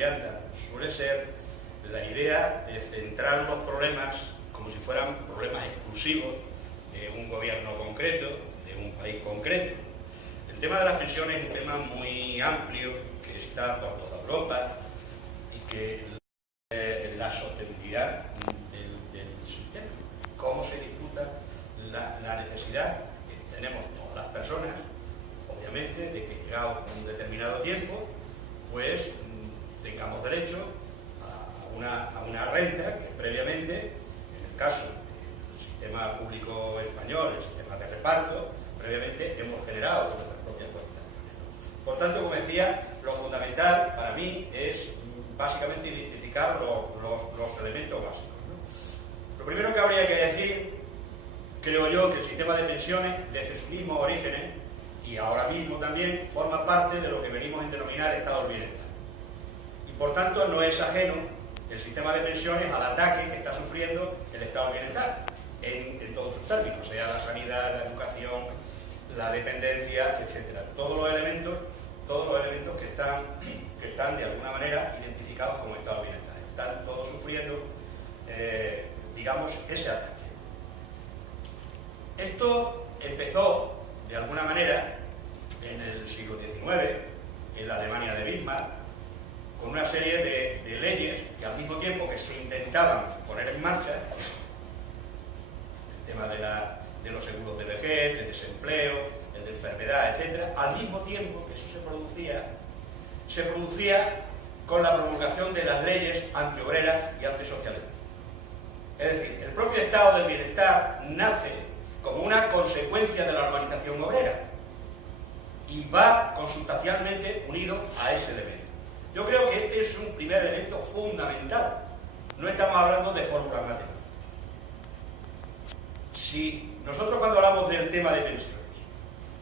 Julianta, suele ser la idea de centrar los problemas como si fueran problemas exclusivos de un gobierno concreto, de un país concreto. El tema de las pensiones es un tema muy amplio que está por toda Europa y que la sostenibilidad del sistema, cómo se disputa la necesidad que tenemos todas las personas, obviamente, de que llegado un determinado tiempo, pues tengamos derecho a una renta que previamente, en el caso del sistema público español, el sistema de reparto, previamente hemos generado nuestras propias cuentas. Por tanto, como decía, lo fundamental para mí es básicamente identificar los elementos básicos, ¿no? Lo primero que habría que decir, creo yo, que el sistema de pensiones, desde sus mismos orígenes, y ahora mismo también, forma parte de lo que venimos a denominar estado del bienestar. Y por tanto no es ajeno el sistema de pensiones al ataque que está sufriendo el estado del bienestar, en todos sus términos, sea la sanidad, la educación, la dependencia, etc. Todos los elementos que están de alguna manera identificados como estado del bienestar. Están todos sufriendo, digamos, ese ataque. Esto empezó, de alguna manera, en el siglo XIX, en la Alemania de Bismarck, con una serie de leyes que al mismo tiempo que se intentaban poner en marcha, el tema de los seguros de vejez, de desempleo, el de enfermedad, etc., al mismo tiempo que eso se producía con la promulgación de las leyes antiobreras y antisocialistas. Es decir, el propio estado del bienestar nace como una consecuencia de la organización obrera y va consustancialmente unido a ese elemento. Yo creo que este es un primer elemento fundamental. No estamos hablando de fórmulas matemáticas. Si nosotros cuando hablamos del tema de pensiones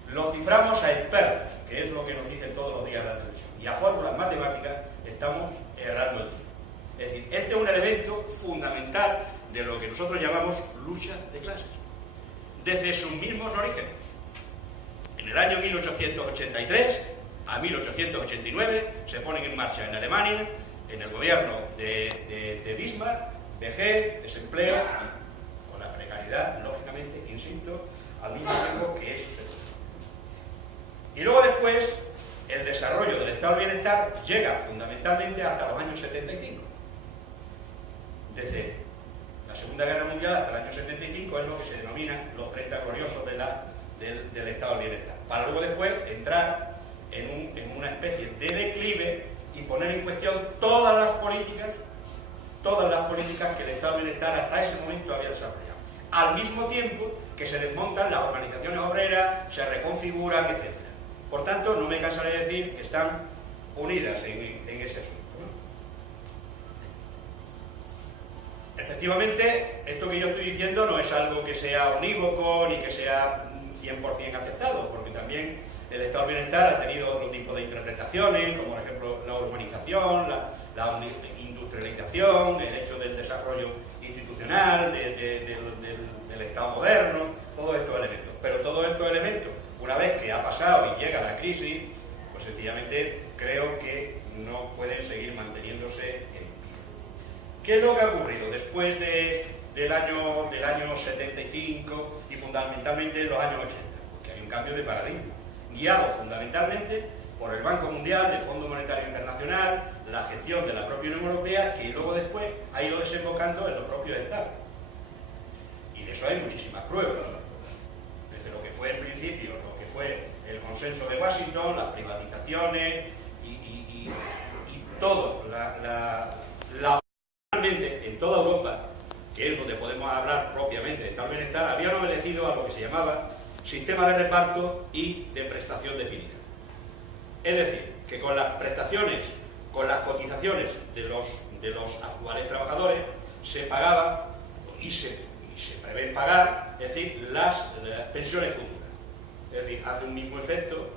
lo ciframos a expertos, que es lo que nos dicen todos los días en la televisión, y a fórmulas matemáticas, estamos errando el tiempo. Es decir, este es un elemento fundamental de lo que nosotros llamamos lucha de clases, desde sus mismos orígenes. En el año 1883 a 1889 se ponen en marcha en Alemania, en el gobierno de Bismarck, vejez, desempleo, con la precariedad, lógicamente, insisto, al mismo tiempo que eso se produce. Y luego después, el desarrollo del estado del bienestar llega fundamentalmente hasta los años 75. Desde la Segunda Guerra Mundial hasta el año 75 es lo que se denomina los 30 gloriosos del estado del bienestar, para luego después entrar en una especie de declive y poner en cuestión todas las políticas que el estado del bienestar hasta ese momento había desarrollado. Al mismo tiempo que se desmontan las organizaciones obreras, se reconfiguran, etc. Por tanto, no me cansaré de decir que están unidas en ese asunto, ¿no? Efectivamente, esto que yo estoy diciendo no es algo que sea unívoco ni que sea 100% aceptado, porque también el estado del bienestar ha tenido otro tipo de interpretaciones, como por ejemplo la urbanización, la industrialización, el hecho del desarrollo institucional, del Estado moderno, todos estos elementos. Pero todos estos elementos, una vez que ha pasado y llega la crisis, pues sencillamente creo que no pueden seguir manteniéndose en pie. ¿Qué es lo que ha ocurrido después del año 75 y fundamentalmente en los años 80? Porque hay un cambio de paradigma, guiado fundamentalmente por el Banco Mundial, el Fondo Monetario Internacional, la gestión de la propia Unión Europea, que luego después ha ido desembocando en los propios estados. Y de eso hay muchísimas pruebas. Desde lo que fue en principio, lo que fue el consenso de Washington, las privatizaciones y todo, realmente en toda Europa, que es donde podemos hablar propiamente de estado del bienestar, habían obedecido a lo que se llamaba sistema de reparto y de prestación definida. Es decir, que con las prestaciones, con las cotizaciones de los actuales trabajadores, se pagaba y se prevén pagar, es decir, las pensiones futuras. Es decir, hace un mismo efecto,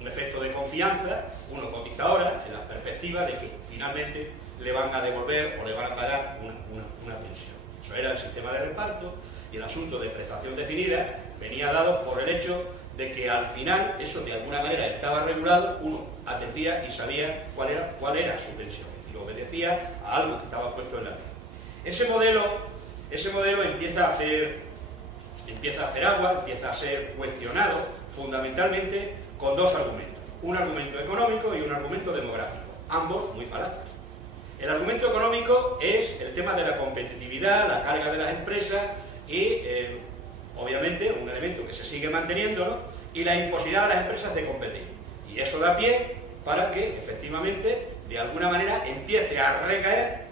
un efecto de confianza, uno cotiza ahora en la perspectiva de que finalmente le van a devolver o le van a pagar una pensión. Eso era el sistema de reparto, y el asunto de prestación definida venía dado por el hecho de de que al final eso de alguna manera estaba regulado, uno atendía y sabía cuál era su pensión, y obedecía a algo que estaba puesto en la ley. Ese modelo empieza a hacer agua, empieza a ser cuestionado fundamentalmente con dos argumentos, un argumento económico y un argumento demográfico, ambos muy falaces. El argumento económico es el tema de la competitividad, la carga de las empresas y, obviamente, un elemento que se sigue manteniendo, ¿no? Y la imposibilidad de las empresas de competir. Y eso da pie para que, efectivamente, de alguna manera empiece a recaer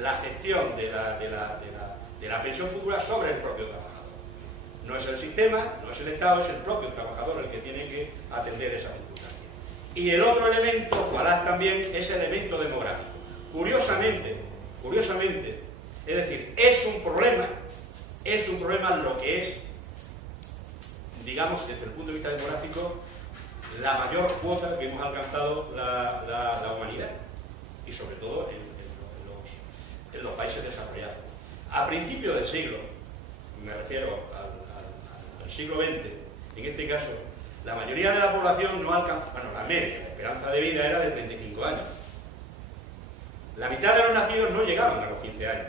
la gestión de la pensión futura sobre el propio trabajador. No es el sistema, no es el Estado, es el propio trabajador el que tiene que atender esa circunstancia. Y el otro elemento falaz también es el elemento demográfico. Curiosamente, es decir, es un problema lo que es, digamos, desde el punto de vista demográfico, la mayor cuota que hemos alcanzado la humanidad, y sobre todo en los países desarrollados. A principios del siglo, me refiero al siglo XX, en este caso, la mayoría de la población no alcanza, bueno, la media, la esperanza de vida era de 35 años. La mitad de los nacidos no llegaban a los 15 años.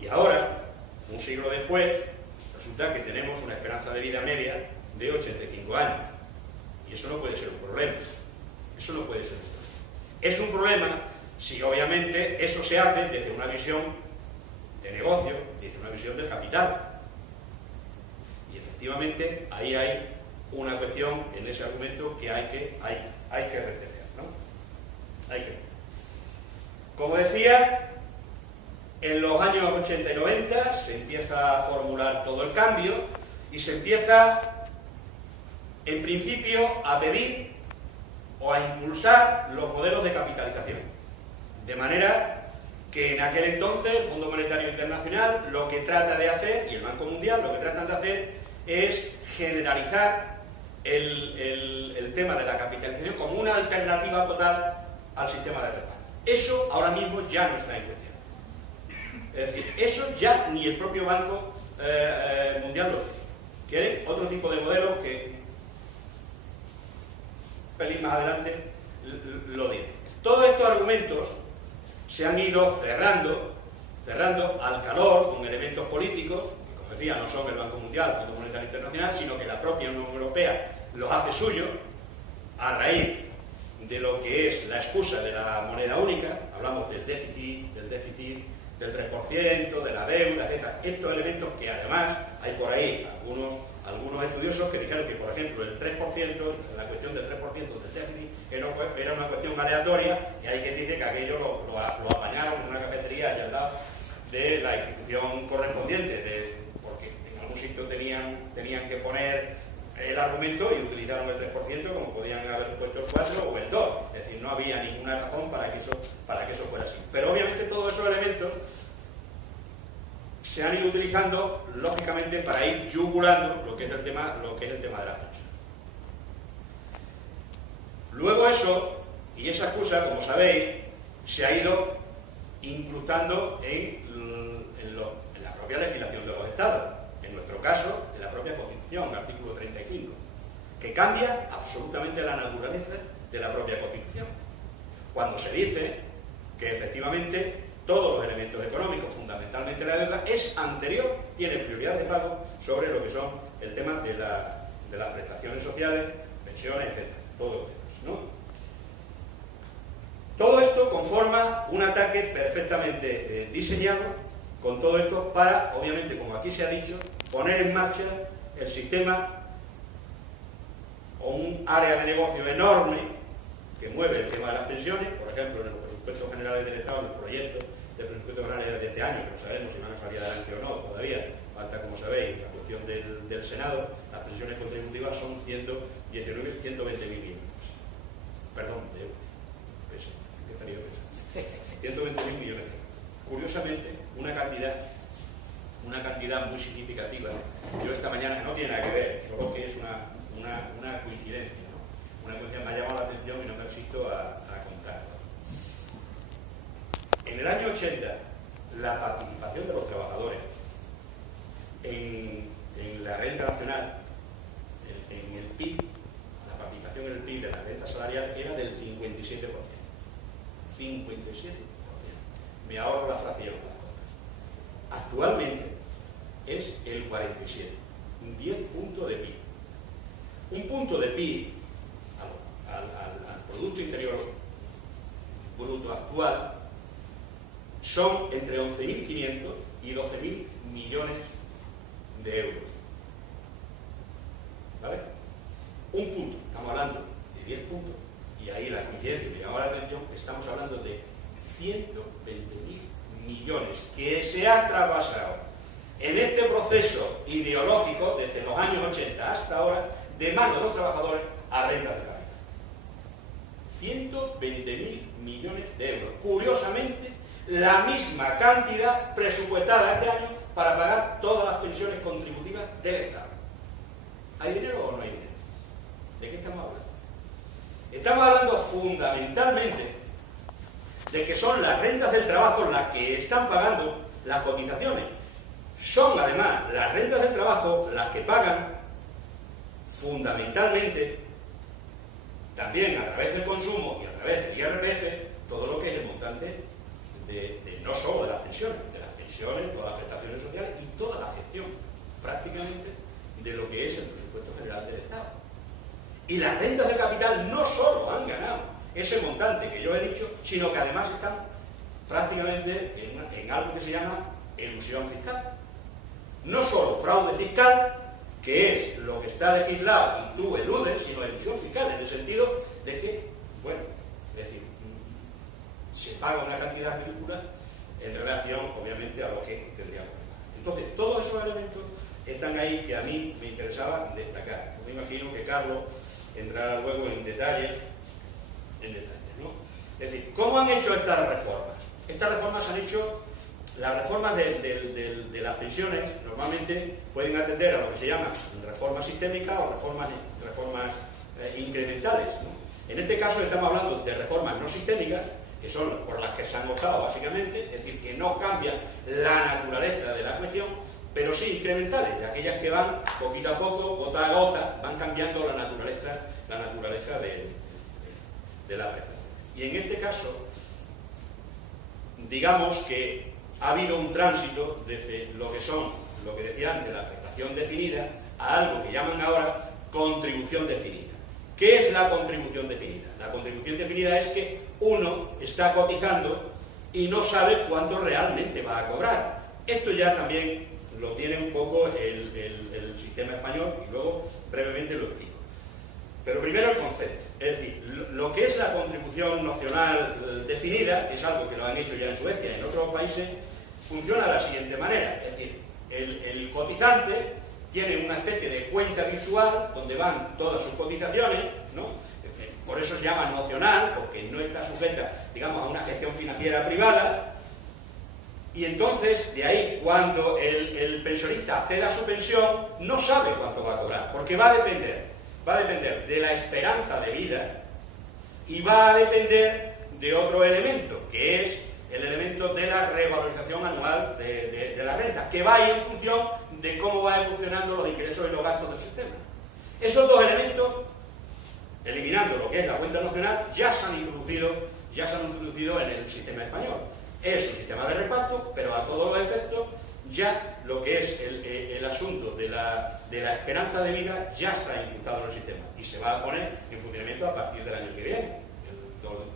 Y ahora, un siglo después, resulta que tenemos una esperanza de vida media de 85 años. Y eso no puede ser un problema. Eso no puede ser un problema. Es un problema si obviamente eso se hace desde una visión de negocio, desde una visión del capital. Y efectivamente ahí hay una cuestión en ese argumento que hay que retener, ¿no? Como decía, en los años 80 y 90 se empieza a formular todo el cambio y se empieza, en principio, a pedir o a impulsar los modelos de capitalización. De manera que en aquel entonces el Fondo Monetario Internacional lo que trata de hacer, y el Banco Mundial lo que tratan de hacer, es generalizar el tema de la capitalización como una alternativa total al sistema de reparto. Eso ahora mismo ya no está en cuestión. Es decir, eso ya ni el propio Banco Mundial lo tiene. Quieren otro tipo de modelo que un pelín más adelante lo diré. Todos estos argumentos se han ido cerrando al calor con elementos políticos, que como decía no son el Banco Mundial, el Fondo Monetario Internacional, sino que la propia Unión Europea los hace suyo a raíz de lo que es la excusa de la moneda única. Hablamos del déficit, del 3%, de la deuda, etc. Estos elementos que además hay por ahí algunos estudiosos que dijeron que, por ejemplo, el 3%, la cuestión del 3% del déficit, era una cuestión aleatoria, y hay quien dice que aquello lo apañaron en una cafetería allá al lado de la institución correspondiente, porque en algún sitio tenían que poner el argumento y utilizaron el 3% como podían haber puesto el 4 o el 2. Es decir, no había ninguna razón para que eso fuera así. Pero obviamente todos esos elementos se han ido utilizando, lógicamente, para ir yugulando lo que es el tema de las pensiones. Luego eso, y esa excusa, como sabéis, se ha ido incrustando en la propia legislación de los Estados. En nuestro caso, en la propia Constitución, artículo 35, que cambia absolutamente la naturaleza de la propia Constitución. Cuando se dice que efectivamente todos los elementos económicos, fundamentalmente la deuda, es anterior, tiene prioridad de pago sobre lo que son el tema de las prestaciones sociales, pensiones, etc. Todo lo demás, ¿no? Todo esto conforma un ataque perfectamente diseñado con todo esto para, obviamente, como aquí se ha dicho, poner en marcha el sistema o un área de negocio enorme que mueve el tema de las pensiones, por ejemplo, en los presupuestos generales del Estado, en los proyectos de presupuestos generales de este año, que no sabemos si van a salir adelante o no todavía, falta, como sabéis, la cuestión del Senado, las pensiones contributivas son 120.000 millones. Perdón, de euros. ¿Qué estaría pensando? 120.000 millones. Curiosamente, una cantidad muy significativa. Yo esta mañana, no tiene nada que ver, solo que es una coincidencia, ¿no? Una coincidencia, me ha llamado la atención y no me resisto a contarlo. En el año 80, la participación de los trabajadores en la renta nacional 57%. 57%. Me ahorro la fracción. Actualmente es el 47%. 10 puntos de PIB. Un punto de PIB al Producto Interior Bruto actual son entre 11.500 y 12.000 millones de euros. ¿Vale? Un punto, estamos hablando de 10 puntos, y ahí la coincidencia me llama la atención, estamos hablando de 120.000 millones que se ha traspasado en este proceso ideológico desde los años 80 hasta ahora de mano de los trabajadores a renta de capital. 120.000 millones de euros. Curiosamente, la misma cantidad presupuestada este año para pagar todas las pensiones contributivas del Estado. ¿Hay dinero o no hay dinero? ¿De qué estamos hablando? Estamos hablando fundamentalmente de que son las rentas del trabajo las que están pagando las cotizaciones. Son además las rentas del trabajo las que pagan fundamentalmente también a través del consumo y a través del IRPF todo lo que es el montante de no solo de las pensiones, todas las prestaciones sociales y toda la gestión prácticamente de lo que es el presupuesto general del Estado. Y las rentas de capital no solo han ganado ese montante que yo he dicho, sino que además están prácticamente en algo que se llama elusión fiscal. No solo fraude fiscal, que es lo que está legislado y tú eludes, sino elusión fiscal, en el sentido de que, bueno, es decir, se paga una cantidad ridícula en relación, obviamente, a lo que tendríamos que pagar. Entonces, todos esos elementos están ahí que a mí me interesaba destacar. Yo me imagino que Carlos entrará luego en detalles, ¿no? Es decir, ¿cómo han hecho estas reformas? Estas reformas han hecho, las reformas de las pensiones normalmente pueden atender a lo que se llama reformas sistémicas o reformas incrementales, ¿no? En este caso estamos hablando de reformas no sistémicas, que son por las que se han optado básicamente, es decir, que no cambian la naturaleza de la cuestión, pero sí incrementales, de aquellas que van poquito a poco, gota a gota, van cambiando la naturaleza de la prestación. Y en este caso, digamos que ha habido un tránsito desde lo que decía antes, la prestación definida, a algo que llaman ahora contribución definida. ¿Qué es la contribución definida? La contribución definida es que uno está cotizando y no sabe cuánto realmente va a cobrar. Esto ya también lo tiene un poco el sistema español y luego brevemente lo explico. Pero primero el concepto, es decir, lo que es la contribución nacional definida, que es algo que lo han hecho ya en Suecia y en otros países, funciona de la siguiente manera, es decir, el cotizante tiene una especie de cuenta virtual donde van todas sus cotizaciones, ¿no? Por eso se llama nacional, porque no está sujeta, digamos, a una gestión financiera privada. Y entonces, de ahí, cuando el pensionista acceda a su pensión, no sabe cuánto va a cobrar, porque va a depender de la esperanza de vida y va a depender de otro elemento, que es el elemento de la revalorización anual de la renta, que va a ir en función de cómo van evolucionando los ingresos y los gastos del sistema. Esos dos elementos, eliminando lo que es la cuenta nacional, ya se han introducido en el sistema español. Es un sistema de reparto, pero a todos los efectos, ya lo que es el asunto de la esperanza de vida ya está imputado en el sistema y se va a poner en funcionamiento a partir del año que viene,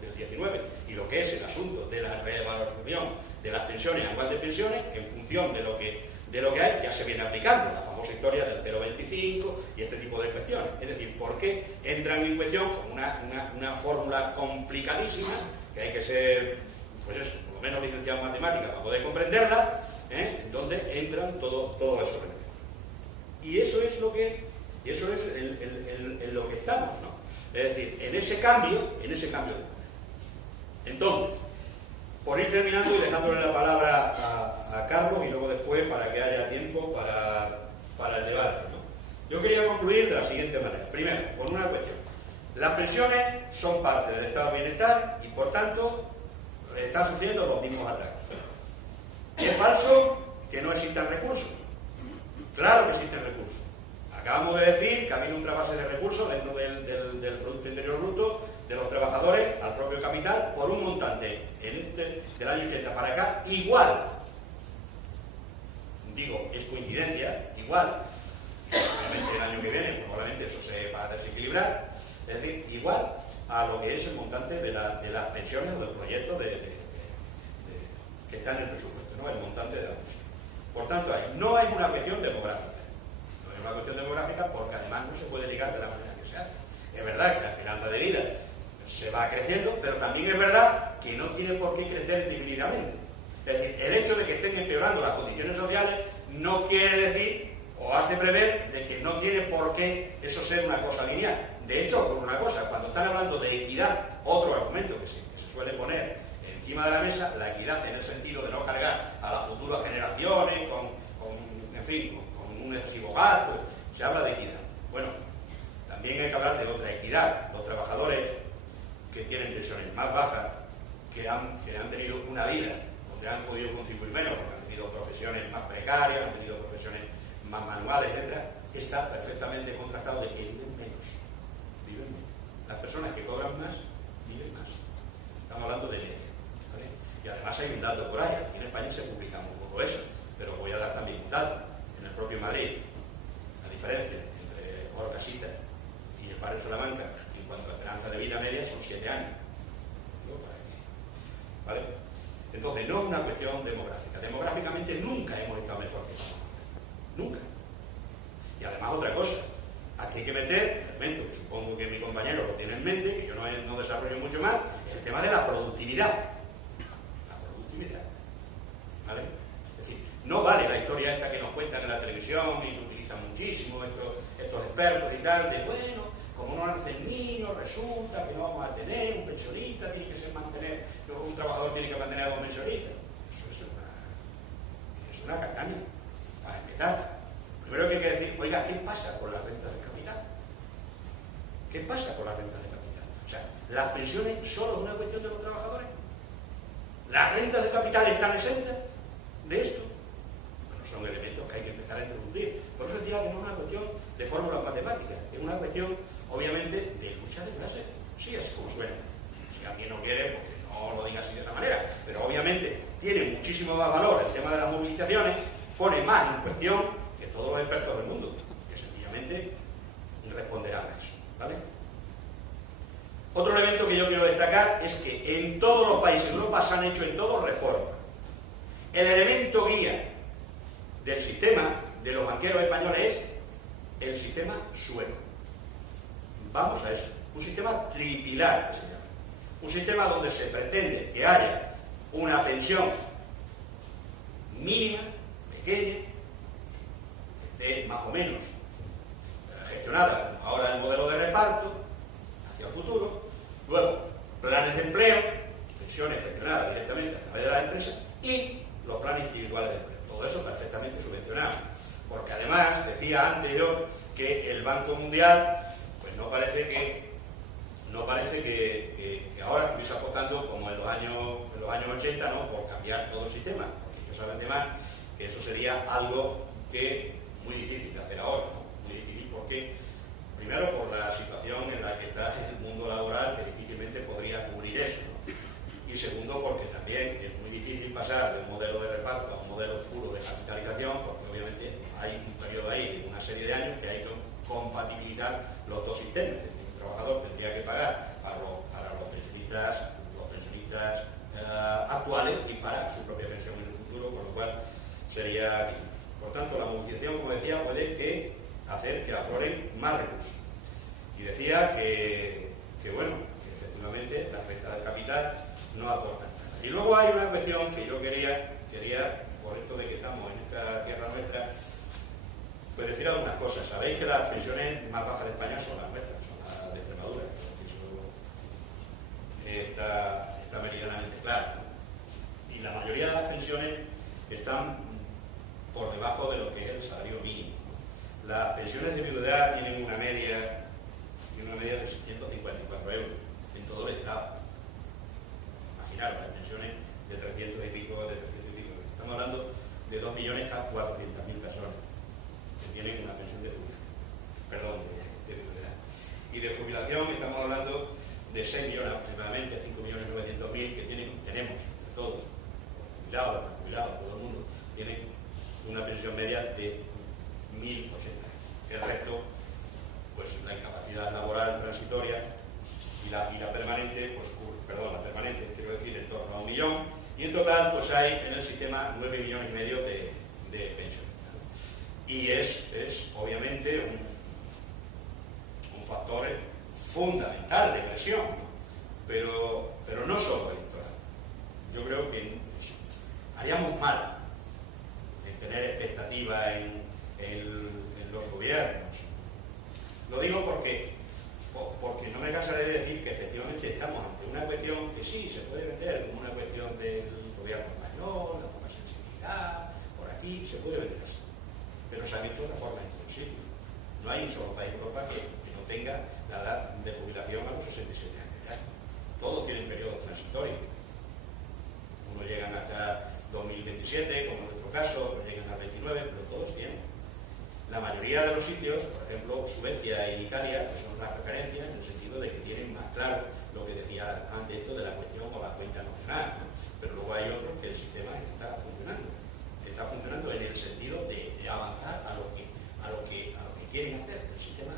del 19. Y lo que es el asunto de la revalorización de las pensiones, anual de pensiones, en función de lo que hay, ya se viene aplicando, la famosa historia del 0,25 y este tipo de cuestiones. Es decir, ¿por qué entran en cuestión con una fórmula complicadísima, que hay que ser, pues eso, por lo menos licenciado en matemáticas para poder comprenderla, donde entran todos esos elementos? Y eso es lo que en lo que estamos, ¿no? Es decir, en ese cambio de poder. Entonces, por ir terminando y dejándole la palabra a Carlos y luego después para que haya tiempo para el debate, ¿no? Yo quería concluir de la siguiente manera. Primero, con una cuestión. Las pensiones son parte del estado de bienestar y, por tanto, están sufriendo los mismos ataques. Es falso que no existan recursos. Claro que existen recursos. Acabamos de decir que ha habido un trasvase de recursos dentro del Producto Interior Bruto de los trabajadores al propio capital por un montante del año 80 para acá igual. Digo, es coincidencia, igual. Obviamente el año que viene probablemente eso se va a desequilibrar, es decir, igual a lo que es el montante de las pensiones o del proyecto que está en el presupuesto, ¿no? El montante de la pensión. Por tanto, no hay una cuestión demográfica. No hay una cuestión demográfica porque además no se puede ligar de la manera que se hace. Es verdad que la esperanza de vida se va creciendo, pero también es verdad que no tiene por qué crecer dignamente. Es decir, el hecho de que estén empeorando las condiciones sociales no quiere decir o hace prever de que no tiene por qué eso ser una cosa lineal. De hecho, por una cosa, cuando están hablando de equidad, otro argumento que se suele poner encima de la mesa, la equidad en el sentido de no cargar a las futuras generaciones con un excesivo gasto, se habla de equidad. Bueno, también hay que hablar de otra equidad. Los trabajadores que tienen pensiones más bajas, que han tenido una vida donde han podido contribuir menos, porque han tenido profesiones más precarias, han tenido profesiones más manuales, etc., está perfectamente contrastado de que viven menos. Las personas que cobran más, viven más. Estamos hablando de media, ¿vale? Y además hay un dato por ahí. Aquí en España se publica un poco eso, pero voy a dar también un dato. En el propio Madrid, la diferencia entre Orcasitas y el barrio Salamanca en cuanto a esperanza de vida media son 7 años. ¿Vale? Entonces, no es una cuestión demográfica. Demográficamente nunca hemos estado mejor que estamos. Nunca. Y además otra cosa, aquí hay que meter, elemento que supongo que mi compañero lo tiene en mente, que yo no desarrollo mucho más, el tema de la productividad. La productividad. ¿Vale? Es decir, no vale la historia esta que nos cuentan en la televisión y que utilizan muchísimo estos expertos y tal, de bueno, como no nacen niños, resulta que no vamos a tener un pensionista, tiene que ser mantener, un trabajador tiene que mantener a 2 pensionistas. Eso es una castaña, para empezar. Primero que hay que decir, oiga, ¿qué pasa con las rentas de capital? ¿Qué pasa con las rentas de capital? O sea, ¿las pensiones solo es una cuestión de los trabajadores? ¿Las rentas de capital están exentas de esto? Bueno, son elementos que hay que empezar a introducir. Por eso decía que no es una cuestión de fórmulas matemáticas, es una cuestión, obviamente, de lucha de clases. Sí, así como suena. Si alguien no quiere, porque no lo diga así de esa manera, pero obviamente tiene muchísimo más valor el tema de las movilizaciones, pone más en cuestión que todos los expertos del mundo, que sencillamente responderán a eso, ¿vale? Otro elemento que yo quiero destacar es que en todos los países de Europa se han hecho en todo reformas. El elemento guía del sistema de los banqueros españoles es el sistema suelo. Vamos a eso. Un sistema tripilar, que se llama. Un sistema donde se pretende que haya una pensión mínima, pequeña, más o menos gestionada, como ahora el modelo de reparto, hacia el futuro. Luego, planes de empleo, pensiones gestionadas directamente a través de las empresas y los planes individuales de empleo. Todo eso perfectamente subvencionado. Porque además, decía antes yo, que el Banco Mundial, pues no parece que ahora estuviese apostando como en los años 80, ¿no?, por cambiar todo el sistema. Porque ellos saben de más que eso sería algo que muy difícil de hacer ahora, ¿no? Muy difícil porque, primero, por la situación en la que está el mundo laboral, que difícilmente podría cubrir eso, ¿no? Y segundo, porque también es muy difícil pasar de un modelo de reparto a un modelo puro de capitalización, porque obviamente hay un periodo ahí de una serie de años que hay que compatibilizar los dos sistemas. El trabajador tendría que pagar para los pensionistas actuales y para su propia pensión en el futuro, con lo cual sería... Por tanto, la movilización, como decía, puede hacer que afloren más recursos. Y decía que efectivamente las rentas del capital no aportan nada. Y luego hay una cuestión que yo quería, por esto de que estamos en esta tierra nuestra, pues decir algunas cosas. Sabéis que las pensiones más bajas de España son las nuestras, son las de Extremadura. Eso está meridianamente claro, ¿no? Y la mayoría de las pensiones están por debajo de lo que es el salario mínimo. Las pensiones de viudedad tienen una media de 654 euros en todo el Estado. Imaginaros, las pensiones de 300 y pico. Estamos hablando de 2.400.000 personas que tienen una pensión de viudedad. Y de jubilación estamos hablando de 6 permanente, pues, perdón, la permanente, quiero decir, en torno a 1 millón, y en total pues hay en el sistema 9,5 millones de pensionistas, ¿no? Y es obviamente un factor fundamental de presión, ¿no? Pero no solo electoral. Yo creo que haríamos mal en tener expectativas en los gobiernos. Lo digo porque no me cansaré de decir que efectivamente estamos ante una cuestión que sí se puede vender como una cuestión del gobierno español, la poca sensibilidad, por aquí, se puede vender así. Pero se han hecho de forma imposible. No hay un solo país de Europa que no tenga la edad de jubilación a los 67 años ya. Todos tienen periodos transitorios. Unos llegan hasta 2027, como en nuestro caso, llegan al 29, pero todos tienen. La mayoría de los sitios, por ejemplo, Suecia e Italia, que son las referencias en el sentido de que tienen más claro lo que decía antes esto de la cuestión o la cuenta nacional, ¿no? Pero luego hay otros que el sistema está funcionando. Está funcionando en el sentido de avanzar a lo que quieren hacer el sistema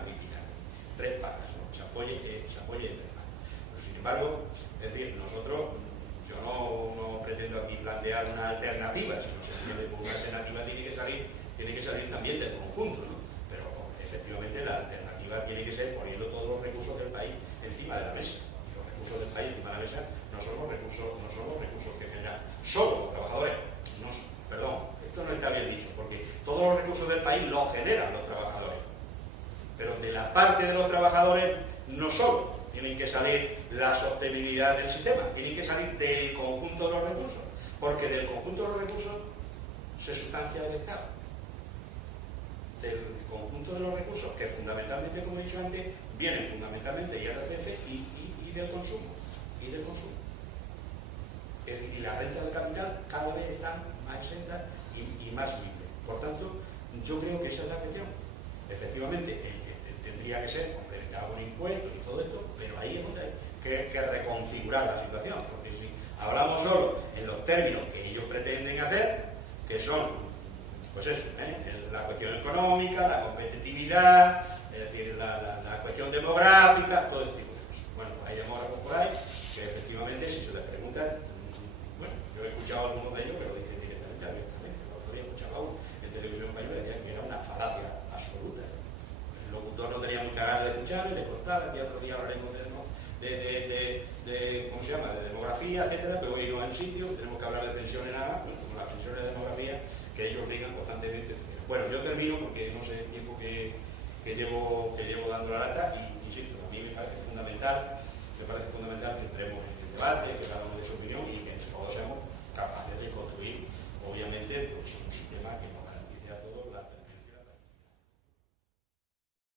tributario. 3 patas, ¿no? Se apoye en 3 patas. Pero sin embargo, es decir, nosotros, yo no pretendo aquí plantear una alternativa, sino sencillamente una alternativa tiene que salir también del conjunto, ¿no? Pero efectivamente la alternativa tiene que ser poniendo todos los recursos del país encima de la mesa. Y los recursos del país encima de la mesa no son los recursos que generan solo los trabajadores. Perdón, esto no está bien dicho, porque todos los recursos del país los generan los trabajadores. Pero de la parte de los trabajadores no solo tienen que salir la sostenibilidad del sistema, tienen que salir del conjunto de los recursos, porque del conjunto de los recursos se sustancia el Estado. Del conjunto de los recursos, que fundamentalmente, como he dicho antes, vienen fundamentalmente IRPF y del consumo. Y la renta del capital cada vez están más exentas y más libres. Por tanto, yo creo que esa es la cuestión. Efectivamente, tendría que ser complementado con impuestos y todo esto, pero ahí es donde hay que reconfigurar la situación, porque si hablamos solo en los términos que ellos pretenden hacer, que son, pues eso, la cuestión económica, la competitividad, es decir, la cuestión demográfica, todo este tipo de cosas. Bueno, pues hay demógrafos por ahí que efectivamente, si se les pregunta, bueno, yo he escuchado algunos de ellos, pero dije directamente, abiertamente. El otro día escuchaba uno en televisión española y decía que era una falacia absoluta. El locutor no tenía mucha ganas de escuchar, le costaba, que otro día hablaremos de ¿cómo se llama?, de demografía, etcétera, pero hoy no hay un sitio, tenemos que hablar de pensiones nada, pues, como las pensiones de demografía, que ellos digan constantemente. Bueno, yo termino porque no sé el tiempo que llevo dando la lata y insisto, a mí me parece fundamental